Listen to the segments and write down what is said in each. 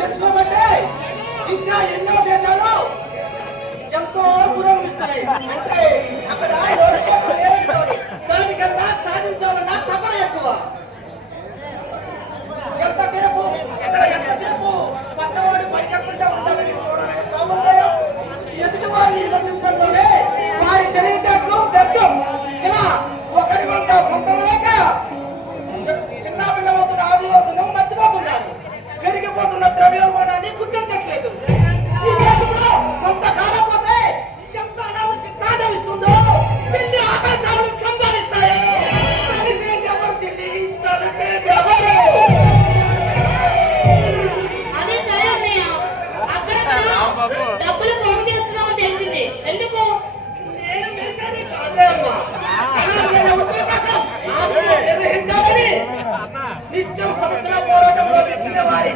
తెలుసుకోబట్టే ఇంకా ఎన్నో దేశాలు ఎంతో పురోగమిస్తున్నాయి. అంటే అక్కడ దానికన్నా సాధించాలన్న తపన ఎక్కువ. ఎంతసేపు పక్కవాడు పైకెక్కకుండా ఉండాలని చూడాలని కావాలి. ఎదుటి వారిని విమర్శించడంలోనే వారి తెలివితేటలు వ్యర్థం. ఇలా ఒకరి వంట పొందలేక చిన్న పిల్లలవుతున్న ఆదివాసులు మర్చిపోతున్నారు. పెరిగిపోతున్న ద్రవ్యోల్బణాన్ని గుర్తించట్లేదు. ఈ దేశంలో కొంతకాలం పోతే ఎంత అనావృష్టి తాండవిస్తుందో, ఎన్ని ఆకాశాలు సంపాదిస్తాయో ఎవరు తిండి ఎవరు. అదే సరే అన్నయ్య, అక్కడ డబ్బులు పోగు చేస్తున్నామో తెలిసింది. ఎందుకు? నేను పిలిచేది కాదే అమ్మా, కోసం నిర్వహించాలని నిత్యం సమస్యల పోరాటంలో వేసిన వారి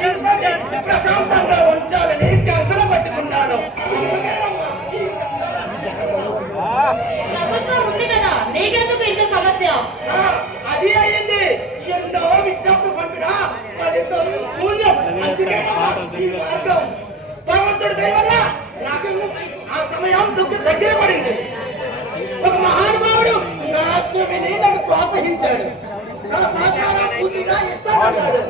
జీవితాన్ని ప్రశాంతంగా ఉంచాలని కంకణ పట్టుకున్నాను. ప్రభుత్వం ఉంది కదా, నీకెందుకు ఇంత సమస్య? అది అయ్యింది. ఎన్నో విజ్ఞప్తులు పంపినా ఫలితం శూన్యం. భగవంతుడి దయ వల్ల నాకు ఆ సమయం దగ్గర పడింది. ఒక మహానుభావుడు నా ఆశ్రమిని నాకు ప్రోత్సహించాడు. తన సహకారం పూర్తిగా ఇస్తానన్నాడు.